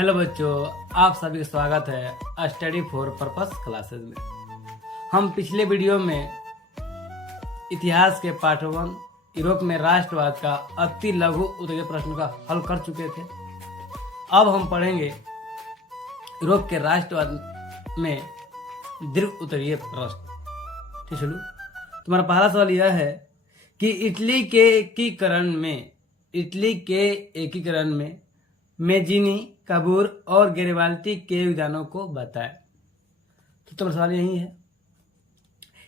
Hello बच्चों, आप सभी का स्वागत है स्टडी फॉर पर्पस क्लासेस में। हम पिछले वीडियो में इतिहास के पाठ 1 यूरोप में राष्ट्रवाद का अति लघु उत्तरीय प्रश्न का हल कर चुके थे। अब हम पढ़ेंगे यूरोप के राष्ट्रवाद में दीर्घ उत्तरीय प्रश्न। ठीक है, तुम्हारा पहला सवाल यह है कि इटली के एकीकरण में मेजिनी, काबूर और गैरिबाल्दी के योगदानों को बताएं। तो तुम्हारा सवाल यही है,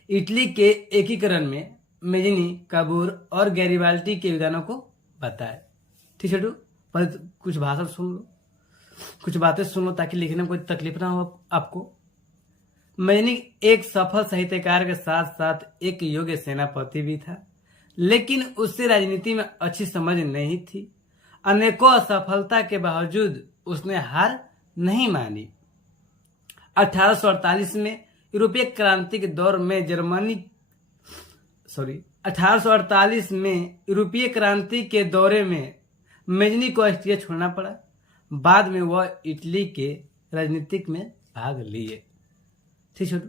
इटली के एकीकरण में मेजिनी, काबूर और गैरिबाल्दी के योगदानों को बताएं। ठीक है, पहले तो कुछ भाषण सुन लो, कुछ बातें सुन लो ताकि लिखने में कोई तकलीफ ना हो आपको। मेजिनी एक सफल साहित्यकार के साथ साथ एक योग्य सेनापति भी था, लेकिन उससे राजनीति में अच्छी समझ नहीं थी। अनेकों असफलता के बावजूद उसने हार नहीं मानी। 1848 में यूरोपीय क्रांति के दौर में 1848 में यूरोपीय क्रांति के दौरे में मेजिनी को ऑस्ट्रिया छोड़ना पड़ा। बाद में वह इटली के राजनीतिक में भाग लिए। ठीक है,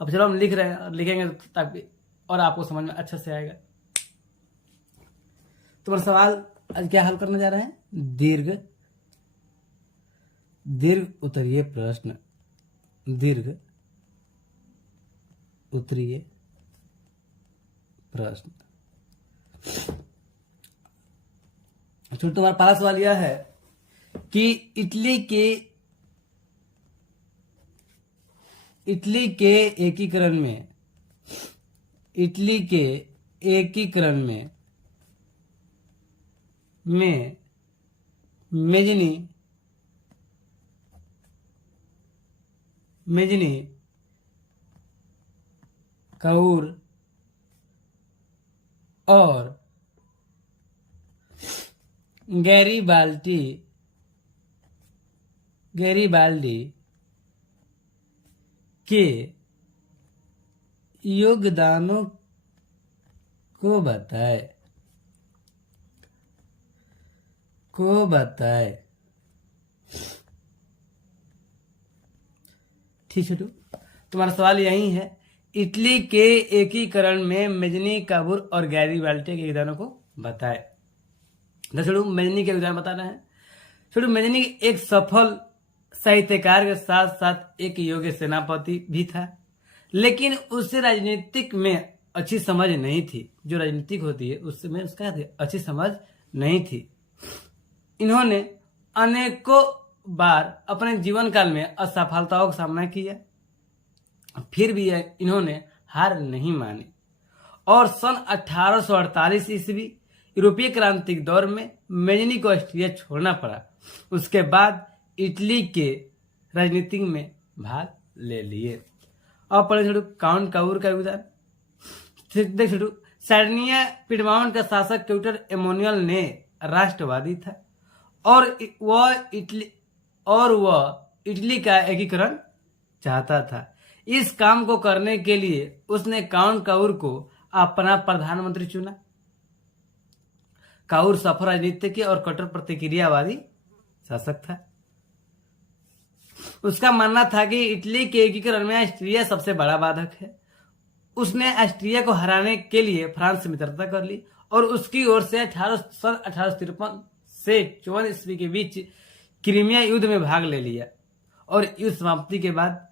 अब चलो हम लिख रहे हैं और लिखेंगे ताकि और आपको समझ में अच्छा से आएगा। तुम्हारा सवाल आज क्या हल करने जा रहे हैं? दीर्घ उत्तरीय प्रश्न। दीर्घ उत्तरीय प्रश्न। तुम्हारा पहला सवाल यह है कि इटली के एकीकरण में मेजिनी, काबूर और गैरिबाल्दी के योगदानों को बताए। ठीक है, तुम्हारा सवाल यही है, इटली के एकीकरण में मेजिनी, काबूर और गैरिबाल्दी के योगदानों को बताए। छोड़ो मेजिनी के योगदान बता रहे हैं। छोड़ो मेजिनी एक सफल साहित्यकार के साथ साथ एक योग्य सेनापति भी था, लेकिन उससे राजनीतिक में अच्छी समझ नहीं थी। जो राजनीतिक होती है उसमें उसका अच्छी समझ नहीं थी। इन्होंने अनेकों बार अपने जीवन काल में असफलताओं का सामना किया, फिर भी इन्होंने हार नहीं मानी और सन 1848 ईस्वी यूरोपीय क्रांति के दौर में मेजिनी को ऑस्ट्रिया छोड़ना पड़ा। उसके बाद इटली के राजनीति में भाग ले लिए। अब पढ़े छोड़ू काउंट काबूर का योगदान। देख छोड़ू, सार्डिनिया पिडमाउंट का शासक ट्यूटर एमोनियल ने राष्ट्रवादी था और वह इटली का एकीकरण चाहता था। इस काम को करने के लिए उसने काउंट काबूर को अपना प्रधानमंत्री चुना। काबूर सफल राजनीतिक और कट्टर प्रतिक्रियावादी शासक था। उसका मानना था कि इटली के एकीकरण में ऑस्ट्रिया सबसे बड़ा बाधक है। उसने ऑस्ट्रिया को हराने के लिए फ्रांस से मित्रता कर ली और उसकी ओर से 1853 से 54 ईस्वी के बीच क्रीमिया युद्ध में भाग ले लिया और युद्ध समाप्ति के बाद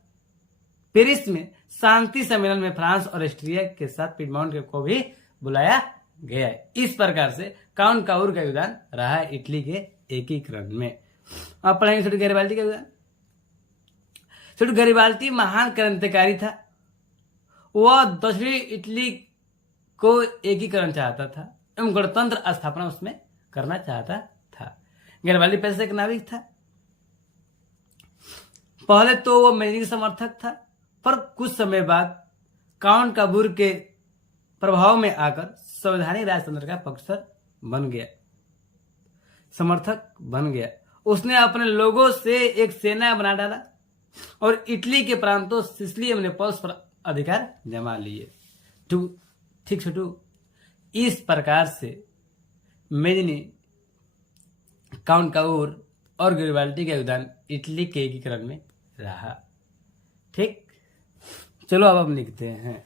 पेरिस में शांति सम्मेलन में फ्रांस और ऑस्ट्रिया के साथ पिडमाउंट को भी बुलाया गया। इस प्रकार से काउंट काबूर का योगदान रहा है इटली के एकीकरण में। अब पढ़ेंगे छोटू गैरिबाल्दी का योगदान। छोटू गैरिबाल्दी महान क्रांतिकारी था। वह दक्षिणी इटली को एकीकरण चाहता था एवं गणतंत्र स्थापना उसमें करना चाहता था। गैरिबाल्दी पैसे से एक नाविक था। पहले तो वो मेजिनी समर्थक था, पर कुछ समय बाद काउंट काबूर के प्रभाव में आकर संवैधानिक राजतंत्र का पक्षधर समर्थक बन गया। उसने अपने लोगों से एक सेना बना डाला और इटली के प्रांतों सिसिली एवं नेपल्स पर अधिकार जमा लिए। ठीक छोटू, इस प्रकार से मेजिनी, काउंट काबूर और गैरिबाल्डी का योगदान इटली के एकीकरण में रहा। ठीक, चलो अब हम लिखते हैं।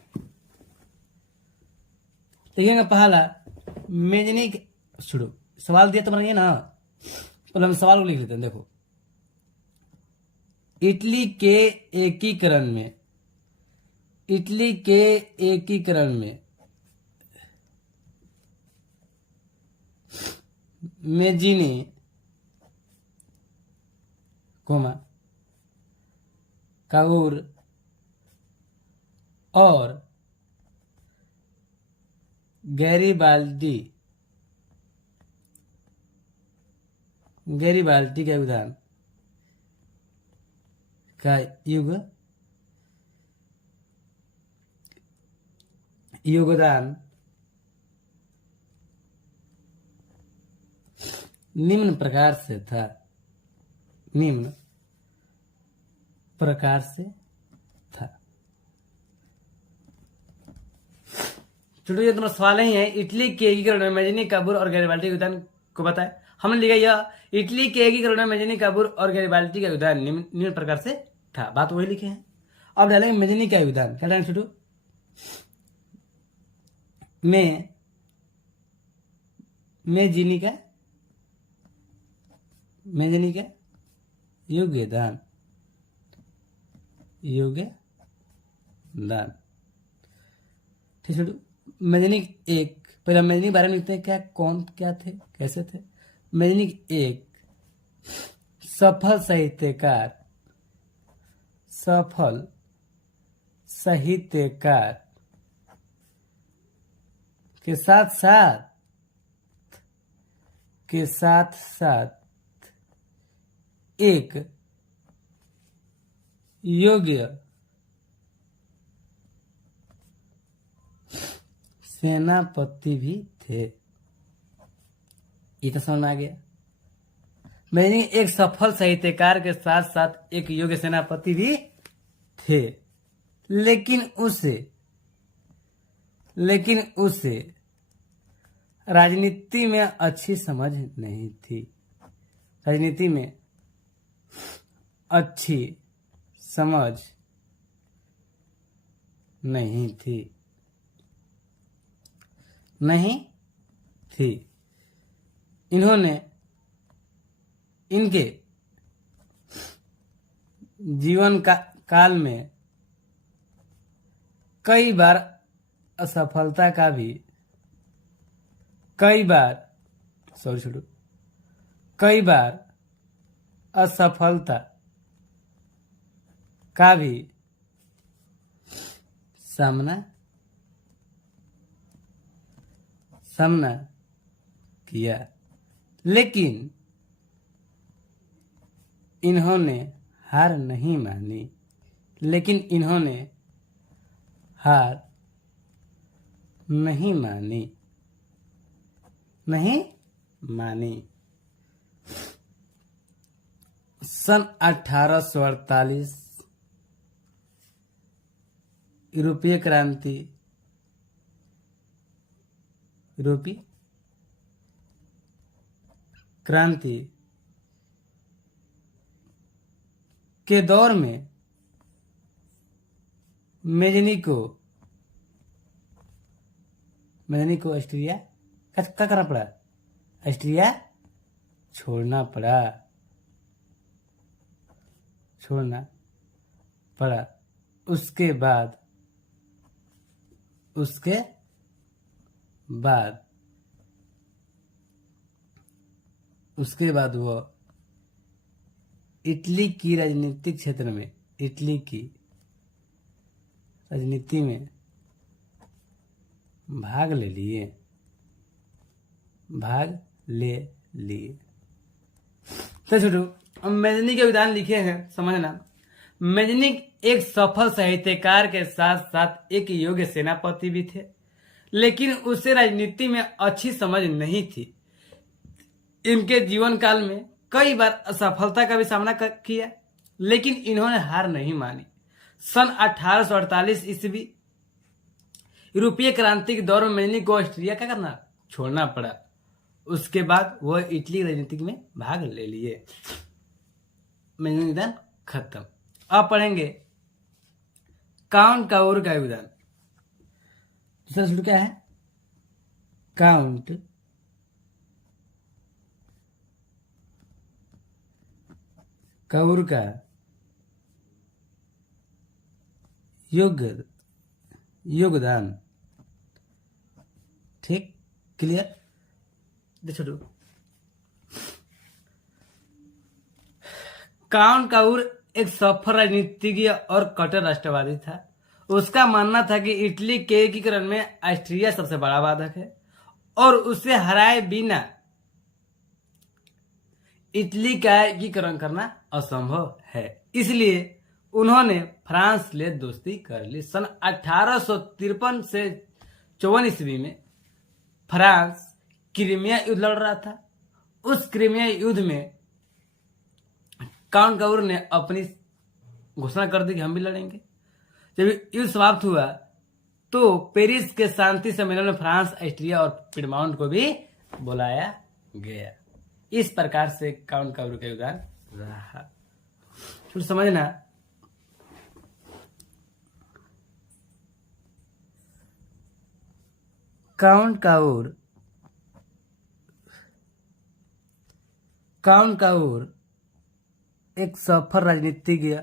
लिखेंगे पहला मेजनी, छोड़ो सवाल दिया तुम्हारा ये ना, पहले हम सवाल को लिख लेते हैं। देखो, इटली के एकीकरण में, इटली के एकीकरण में मेजिनी काबूर और गैरिबाल्डी का योगदान का योगदान निम्न प्रकार से था, निम्न प्रकार से था। छोटो ये तुम्हारा सवाल ही है, इटली के एकीकरण में मेजनी काबूर और गैरिबाल्डी के योगदान को बताए। हमने लिखा यह इटली के एकीकरण में मेजनी काबूर और गैरिबाल्डी का योगदान निम्न प्रकार से था, बात वही लिखे हैं। अब डालेंगे मेजनी का योगदान, क्या डालेंगे छोटू, मेजनी का योगदान, ठीक है। मेजनी एक, पहले मेजनी के बारे में लिखते हैं, क्या कौन क्या थे कैसे थे। मेजनी एक सफल साहित्यकार के साथ साथ एक योग्य सेनापति भी थे। ये तो समझ में आ गया। मेजनी एक सफल साहित्यकार के साथ साथ एक योग्य सेनापति भी थे, लेकिन उसे राजनीति में अच्छी समझ नहीं थी। राजनीति में अच्छी समझ नहीं थी। इनके जीवन काल में कई बार असफलता का भी, कई बार असफलता का भी सामना किया, लेकिन इन्होंने हार नहीं मानी। सन 1848 यूरोपीय क्रांति के दौर में मेजनी को ऑस्ट्रिया क्या करना पड़ा, ऑस्ट्रिया छोड़ना पड़ा। उसके बाद वो इटली की राजनीतिक क्षेत्र में, इटली की राजनीति में भाग ले लिए। तो छोटू, हम मेजनी के योगदान लिखे हैं, समझना। मेजनी एक सफल साहित्यकार के साथ साथ एक योग्य सेनापति भी थे, लेकिन उसे राजनीति में अच्छी समझ नहीं थी। इनके जीवन काल में कई बार असफलता का भी सामना किया, लेकिन इन्होंने हार नहीं मानी। सन 1848 ईस्वी यूरोपीय क्रांति के दौर में मेजनी को ऑस्ट्रिया क्या छोड़ना पड़ा। उसके बाद वह इटली राजनीति में भाग ले लिए। मेजनी का योगदान खत्म। अब पढ़ेंगे काउंट काउर का योगदान। दूसरा सूत्र क्या है? काउंट काउर का योगदान। ठीक, क्लियर? देखो, काउंट काउर एक सफल राजनीतिज्ञ और कट्टर राष्ट्रवादी था। उसका मानना था कि इटली के एकीकरण में ऑस्ट्रिया सबसे बड़ा बाधक है और उसे हराए बिना इटली का एकीकरण करना असंभव है। इसलिए उन्होंने फ्रांस से दोस्ती कर ली। सन 1853 से 54 ईस्वी में फ्रांस क्रीमिया युद्ध लड़ रहा था। उस क्रीमिया युद्ध में काउंट काउर ने अपनी घोषणा कर दी कि हम भी लड़ेंगे। जब युद्ध समाप्त हुआ तो पेरिस के शांति सम्मेलन में फ्रांस, ऑस्ट्रिया और पिडमाउंट को भी बुलाया गया। इस प्रकार से काउंट काउर का योगदान रहा। तो समझना, काउंट काउर एक सफल राजनीतिज्ञ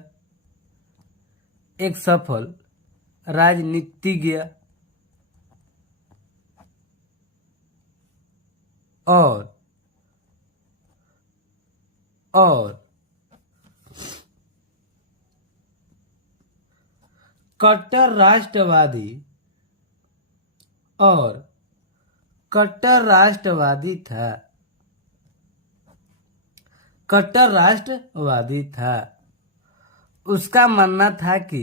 और कट्टर राष्ट्रवादी था। उसका मानना था कि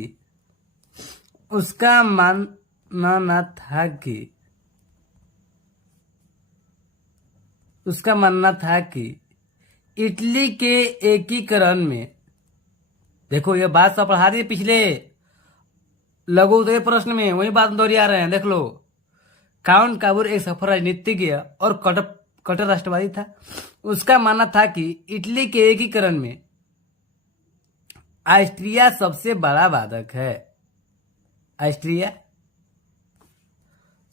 इटली के एकीकरण में, देखो ये बात सब पढ़ा दी पिछले लघु उत्तरीय प्रश्न में, वही बात दोहरा रहे हैं। देख लो, काउंट काउर एक सफल राजनीतिज्ञ और कट्टर राष्ट्रवादी था। उसका मानना था कि इटली के एकीकरण में ऑस्ट्रिया सबसे बड़ा बाधक है। ऑस्ट्रिया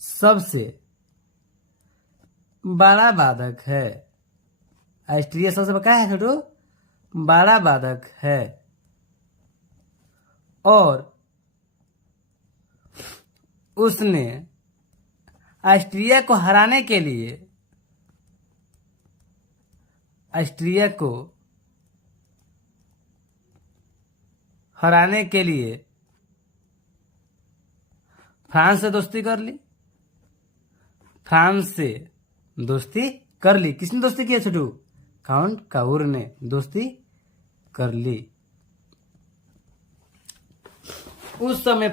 सबसे बड़ा बाधक है। ऑस्ट्रिया सबसे क्या है छोटू? बड़ा बाधक है। और उसने ऑस्ट्रिया को हराने के लिए फ्रांस से दोस्ती कर ली। किसने दोस्ती की छोटू? काउंट काउर ने दोस्ती कर ली। उस समय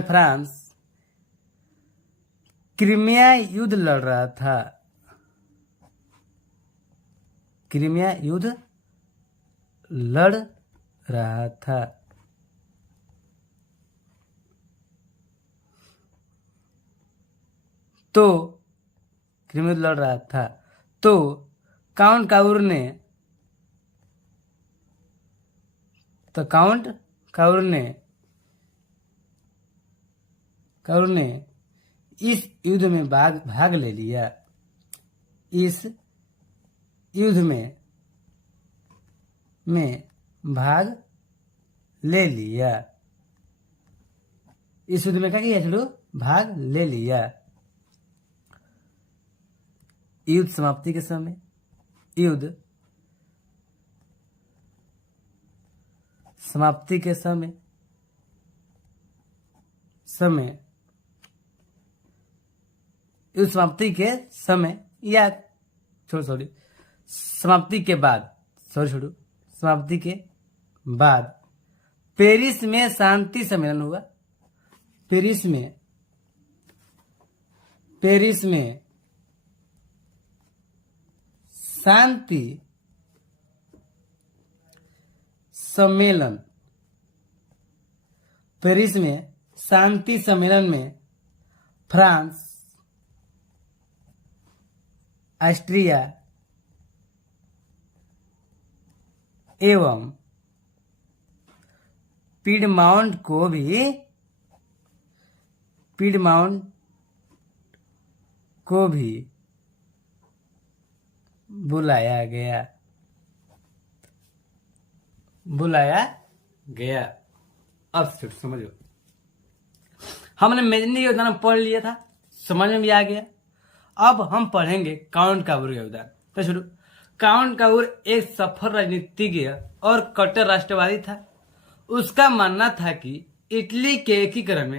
फ्रांस क्रीमिया युद्ध लड़ रहा था। तो काउंट काउर ने इस युद्ध में भाग ले लिया। इस युद्ध में भाग ले लिया। इस युद्ध में क्या किया चलो? भाग ले लिया। युद्ध समाप्ति के समय युद्ध समाप्ति के समय या समाप्ति के बाद पेरिस में शांति सम्मेलन हुआ। पेरिस में शांति सम्मेलन पेरिस में शांति सम्मेलन में फ्रांस, ऑस्ट्रिया एवं पीडमाउंट को भी बुलाया गया। अब समझो, हमने मेजनी योगदान पढ़ लिया था, समझ में भी आ गया। अब हम पढ़ेंगे काउंट काबूर का योगदान। तो शुरू, काउंट काबूर एक सफल राजनीतिज्ञ और कट्टर राष्ट्रवादी था। उसका मानना था कि इटली के एकीकरण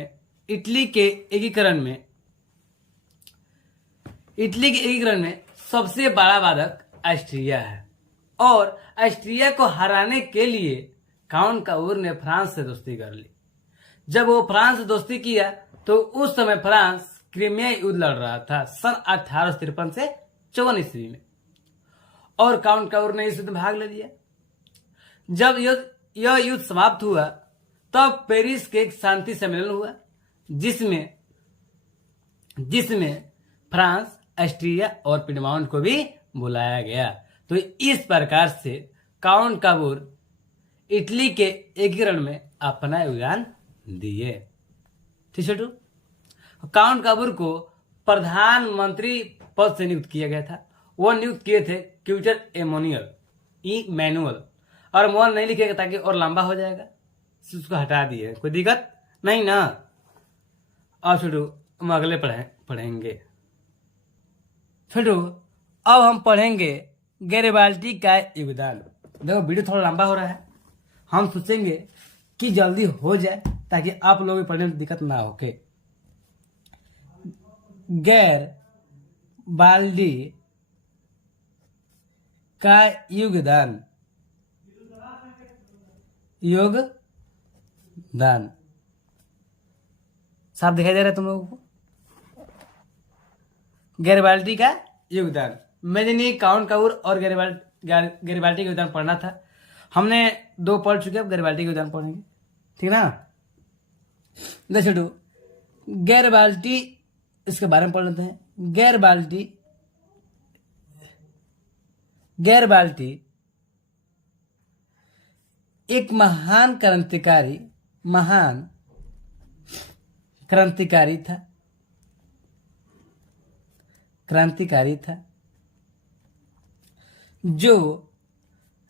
में सबसे बड़ा बाधक ऑस्ट्रिया है और ऑस्ट्रिया को हराने के लिए काउंट काबूर ने फ्रांस से दोस्ती कर ली। जब वो फ्रांस से दोस्ती किया तो उस समय फ्रांस क्रीमिया युद्ध लड़ रहा था सन 1853 से 54 ईस्वी में, और काउंट काबूर ने इस युद्ध में भाग ले लिया। जब यह युद्ध समाप्त हुआ तब पेरिस के एक शांति सम्मेलन हुआ जिसमें फ्रांस, ऑस्ट्रिया और पीडमाउंट को भी बुलाया गया। तो इस प्रकार से काउंट काबूर इटली के एकीकरण में अपना योगदान दिए। ठीक है। काउंट काबूर को प्रधानमंत्री पद से नियुक्त किया गया था। वो नियुक्त किए थे क्यूचर इमैनुअल, और मोहर नहीं लिखेगा ताकि और लंबा हो जाएगा, उसको हटा दिए। कोई दिक्कत नहीं ना। अब छोटू हम अगले पढ़ेंगे। छोटू अब हम पढ़ेंगे गैरिबाल्डी का योगदान। देखो वीडियो थोड़ा लंबा हो रहा है, हम सोचेंगे कि जल्दी हो जाए ताकि आप लोगों को पढ़ने में दिक्कत ना हो। के गैरिबाल्डी का योगदान साफ दिखाई दे रहा है तुम लोगों को? गैरिबाल्डी का योगदान, मेजनी, काउंट काबूर और गैरिबाल्डी का योगदान पढ़ना था। हमने 2 पढ़ चुके, अब गैरिबाल्डी का योगदान पढ़ेंगे। ठीक ना। देखो गैरिबाल्डी, इसके बारे में पढ़ लेते हैं। गैरिबाल्डी एक महान क्रांतिकारी था जो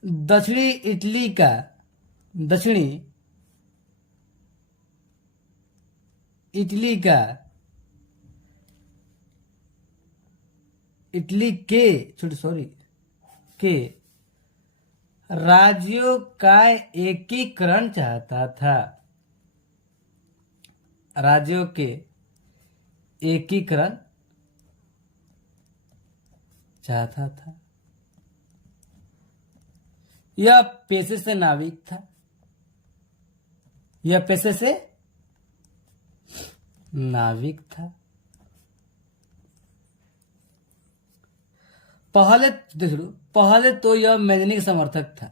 दक्षिणी इटली के राज्यों का एकीकरण चाहता था। यह पेशे से नाविक था। पहले तो यह मेजनी का समर्थक था।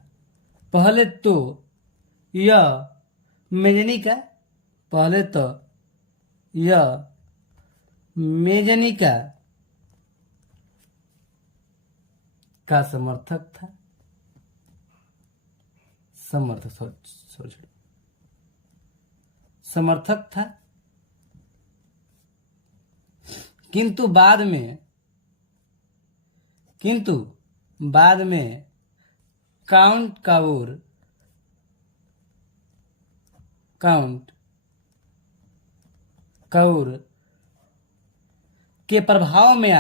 मेजनी का समर्थक था, किंतु बाद में काउंट काबूर के प्रभाव में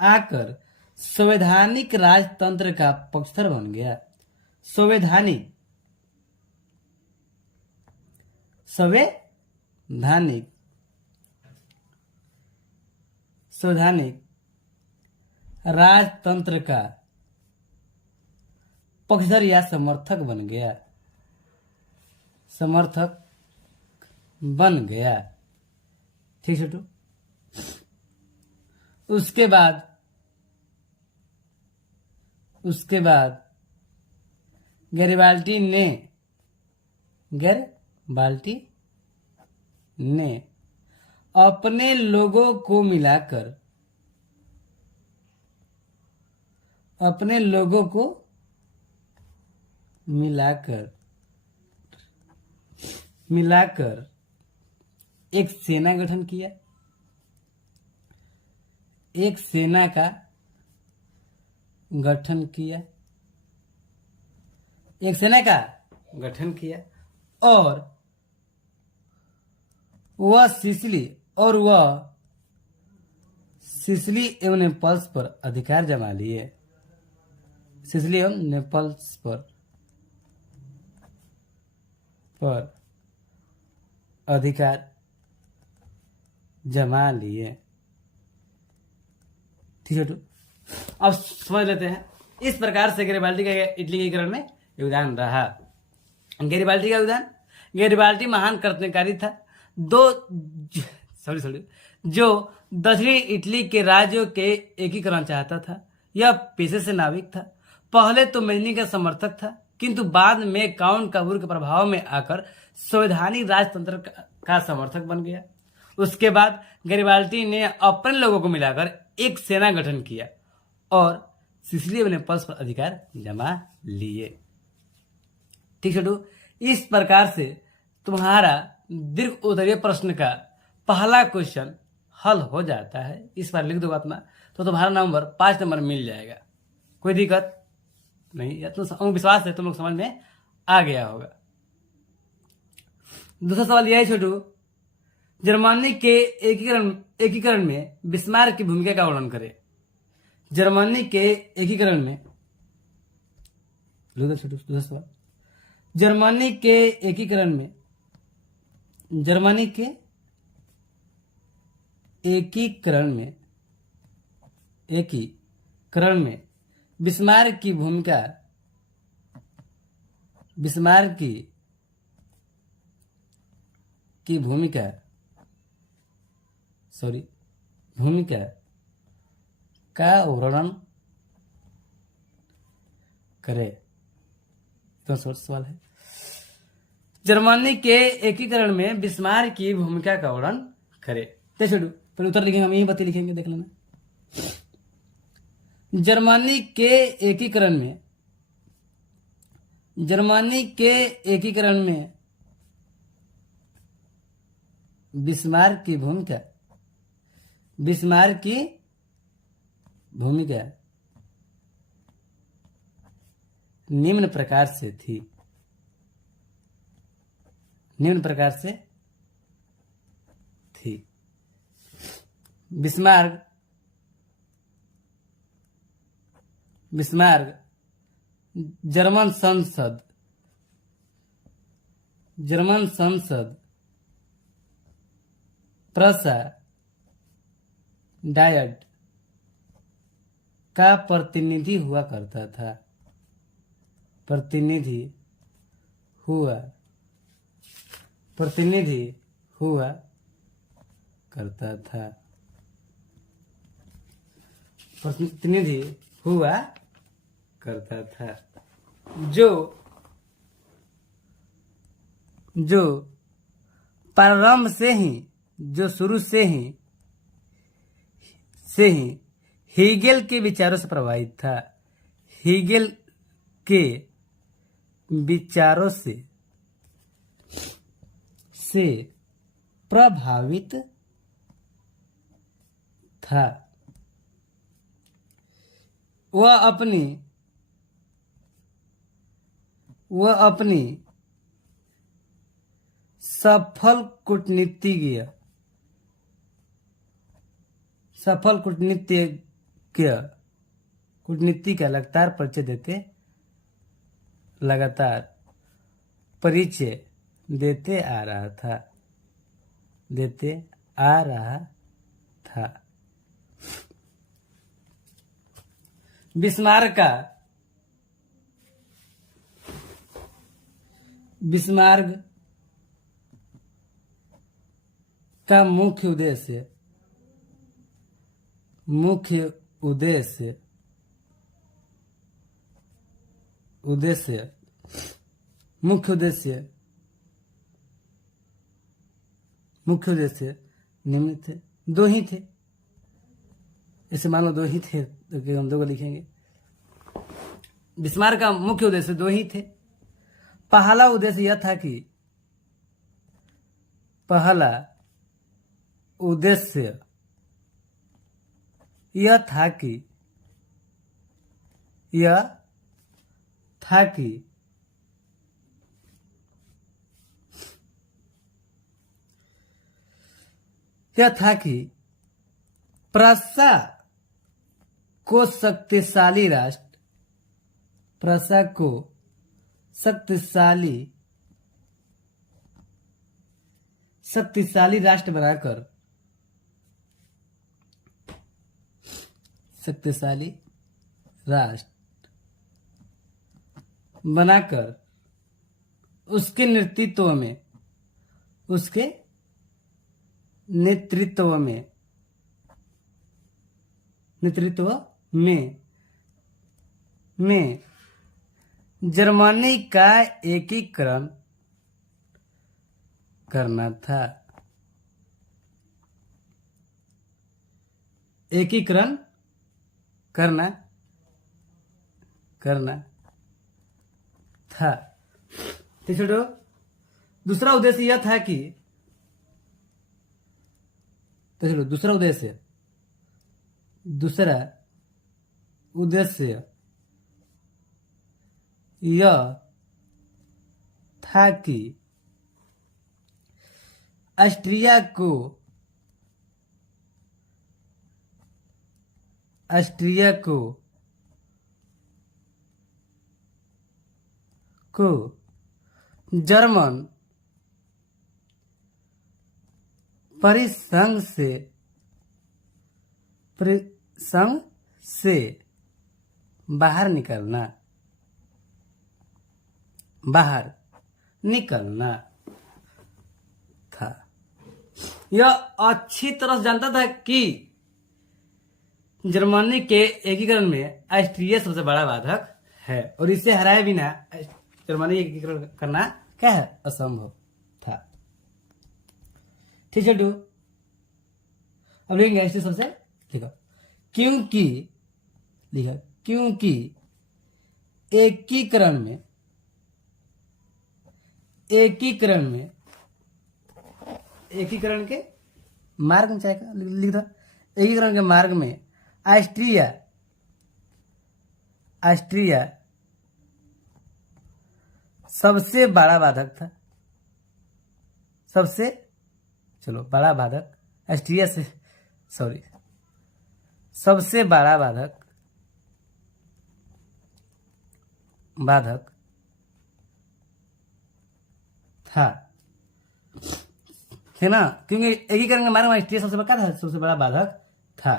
आकर संवैधानिक राजतंत्र का पक्षधर बन गया। संवैधानिक राजतंत्र का पक्षधर या समर्थक बन गया। ठीक है। उसके बाद उसके बाद गैरिबाल्टी ने अपने लोगों को मिलाकर मिलाकर एक सेना गठन किया। एक सेना का गठन किया और वह सिसिली एवं नेपल्स पर अधिकार जमा लिए। सिसिली एवं नेपल्स पर अधिकार जमा लिए। ठीक है, अब समझ लेते हैं। इस प्रकार से गैरिबाल्डी का इटली के एकीकरण में योगदान रहा। गैरिबाल्डी का योगदान, गैरिबाल्डी महान क्रांतिकारी था जो दक्षिणी इटली के राज्यों के एकीकरण चाहता था। यह पेशे से नाविक था। पहले तो मेजनी का समर्थक था, किंतु बाद में काउंट काबूर के प्रभाव में आकर संवैधानिक राजतंत्र का समर्थक बन गया। उसके बाद गैरिबाल्डी ने अपने लोगों को मिलाकर एक सेना गठन किया और सिसिली एवं नेपल्स पर अधिकार जमा लिए। ठीक है, इस प्रकार से तुम्हारा दीर्घ उत्तरीय प्रश्न का पहला क्वेश्चन हल हो जाता है। इस बार लिख दो अपना, तो तुम्हारा नंबर 5 नंबर मिल जाएगा। कोई दिक्कत नहीं, या तुम विश्वास है तुम लोग समझ में आ गया होगा। दूसरा सवाल यह है छोटू, जर्मनी के एकीकरण में बिस्मार्क की भूमिका का वर्णन करें। जर्मनी के एकीकरण में दूसरा सवाल, जर्मनी के एकीकरण में बिस्मार्क की भूमिका का वर्णन करे। तो सवाल है, जर्मनी के एकीकरण में बिस्मार्क की भूमिका का वर्णन करे। तो छोड़ू, पहले उत्तर लिखेंगे, हम यही बातें लिखेंगे, देख लेना। जर्मनी के एकीकरण में बिस्मार्क की भूमिका निम्न प्रकार से थी। बिस्मार्क जर्मन संसद प्रसा डायट का प्रतिनिधि हुआ करता था। प्रतिनिधि हुआ करता था। जो प्रारंभ से ही, जो शुरू से ही हीगेल के विचारों से प्रभावित था। हीगेल के विचारों से प्रभावित था। वह अपनी सफल कूटनीति का लगातार परिचय देते आ रहा था। बिस्मार्क का मुख्य उद्देश्य उद्देश्य, मुख्य उद्देश्य, मुख्य उद्देश्य निम्न थे, दो ही थे। इसे मान लो दो ही थे तो हम दो को लिखेंगे। बिस्मार्क का मुख्य उद्देश्य दो ही थे। पहला उद्देश्य यह था कि पहला उद्देश्य यह था कि प्रसा को शक्तिशाली राष्ट्र, प्रसा को शक्तिशाली राष्ट्र बनाकर, शक्तिशाली राष्ट्र बनाकर उसके नेतृत्व में जर्मनी का एकीकरण करना था। एकीकरण करना था। तो छोड़ो, दूसरा उद्देश्य यह था कि दूसरा उद्देश्य यह था कि ऑस्ट्रिया को जर्मन परिसंघ से बाहर निकलना था। यह अच्छी तरह से जानता था कि जर्मनी के एकीकरण में ऑस्ट्रिया सबसे बड़ा बाधक है और इसे हराए बिना जर्मनी एकीकरण करना क्या है, असंभव था। ठीक है टू, अब लिखेंगे ऑस्ट्रिया सबसे, लिखो क्योंकि एकीकरण के मार्ग में चाहेगा, लिख दो। एकीकरण के मार्ग में ऑस्ट्रिया सबसे बड़ा बाधक था। बड़ा बाधक ऑस्ट्रिया से, सबसे बड़ा बाधक था, है ना। क्योंकि एकीकरण के मार्ग में ऑस्ट्रिया सबसे बड़ा बाधक था।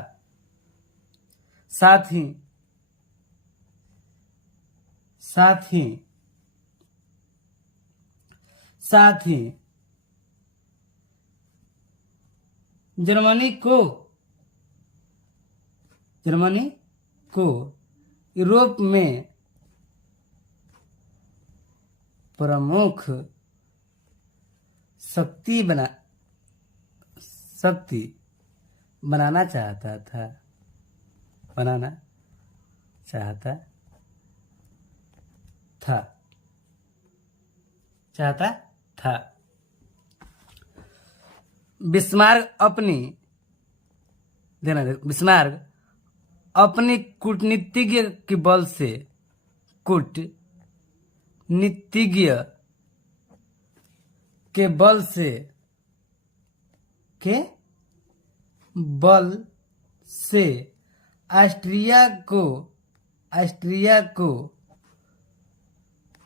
साथ ही जर्मनी को यूरोप में प्रमुख शक्ति बनाना चाहता था। बिस्मार्क अपनी कूटनीतिज्ञ के बल से ऑस्ट्रिया को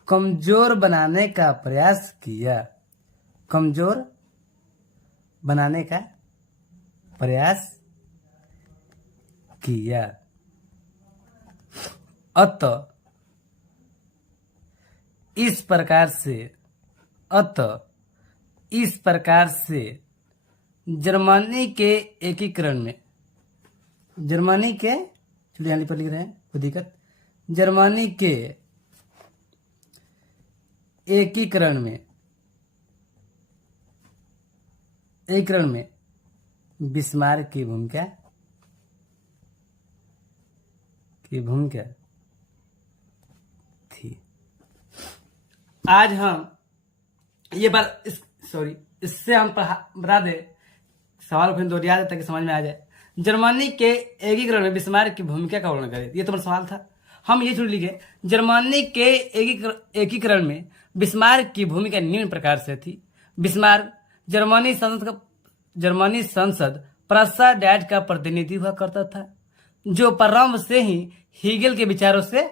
कमजोर बनाने का प्रयास किया। अतः इस प्रकार से जर्मनी के एकीकरण में, जर्मनी के, चलिए यहाँ पर लिख रहे हैं कोई दिक्कत, जर्मनी के एकीकरण में बिस्मार्क की भूमिका थी। आज हम ये बात इससे हम बता दे, सवाल फिर दोहरा दे ताकि समझ में आ जाए। जर्मनी के एकीकरण में बिस्मार्क की भूमिका का वर्णन करें। ये तुम्हारा सवाल था, हम ये छोड़ लिखे। जर्मनी के एकीकरण में बिस्मार्क की भूमिका निम्न प्रकार से थी। बिस्मार्क जर्मनी संसद प्रासाडैट का प्रतिनिधि हुआ करता था, जो प्रारंभ से ही हीगेल के विचारों से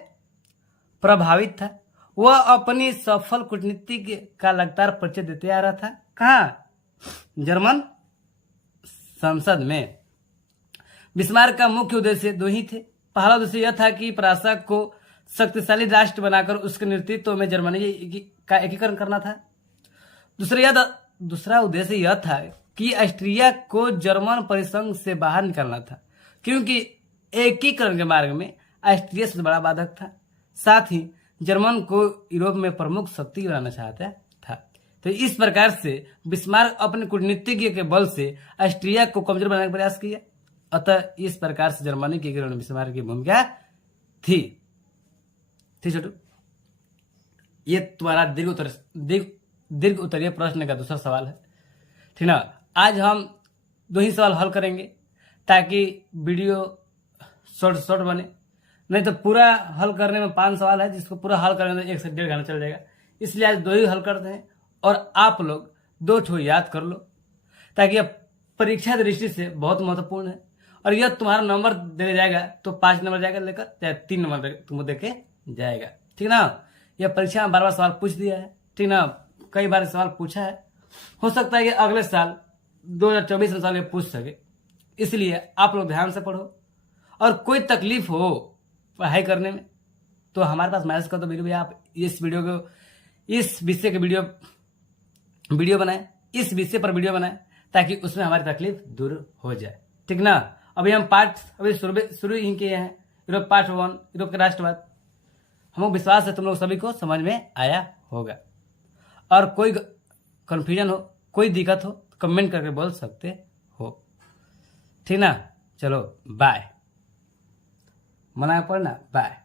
प्रभावित था। वह अपनी सफल कूटनीति का लगातार परिचय देते आ रहा था। कहाँ? जर्मन संसद में। बिस्मार्क का मुख्य उद्देश्य दो ही थे। पहला उद्देश्य यह था कि प्रासा को शक्तिशाली राष्ट्र बनाकर उसके नेतृत्व में जर्मनी का एकीकरण करना था। दूसरा उद्देश्य यह था कि ऑस्ट्रिया को जर्मन परिसंघ से बाहर निकालना था, क्योंकि एकीकरण के मार्ग में ऑस्ट्रिया सबसे बड़ा बाधक था। साथ ही जर्मन को यूरोप में प्रमुख शक्ति बनाना चाहता था। तो इस प्रकार से बिस्मार्क अपने कूटनीतिज्ञ के बल से ऑस्ट्रिया को कमजोर बनाने का प्रयास किया। अतः इस प्रकार से जर्मनी के एकीकरण में बिस्मार्क की भूमिका थी। ठीक छोटू, ये तुम्हारा दीर्घ उत्तरीय प्रश्न का दूसरा सवाल है। ठीक ना। आज हम 2 ही सवाल हल करेंगे ताकि वीडियो शॉर्ट बने, नहीं तो पूरा हल करने में 5 सवाल है, जिसको पूरा हल करने में 1 से 1.5 घंटा चल जाएगा। इसलिए आज 2 ही हल करते हैं और आप लोग 2 ठो याद कर लो, ताकि यह परीक्षा दृष्टि से बहुत महत्वपूर्ण है। और यह तुम्हारा नंबर दे जाएगा तो 5 नंबर जाएगा लेकर, चाहे 3 नंबर तुमको देके जाएगा। ठीक ना। यह परीक्षा में बार-बार सवाल पूछ दिया है। ठीक ना, कई बार सवाल पूछा है। हो सकता है कि अगले साल 2024 में सवाल पूछ सके। इसलिए आप लोग ध्यान से पढ़ो, और कोई तकलीफ हो पढ़ाई करने में तो हमारे पास मैसेज कर दो। भैया आप इस विषय के वीडियो बनाए, इस विषय पर वीडियो बनाए, ताकि उसमें हमारी तकलीफ दूर हो जाए। ठीक ना। अभी हम शुरू ही किए हैं, यूरोप पार्ट 1, यूरोप के राष्ट्रवाद। हमको विश्वास है तुम लोग सभी को समझ में आया होगा। और कोई कंफ्यूजन हो, कोई दिक्कत हो, कमेंट करके बोल सकते हो। ठीक ना। चलो बाय, मना पड़ना, बाय।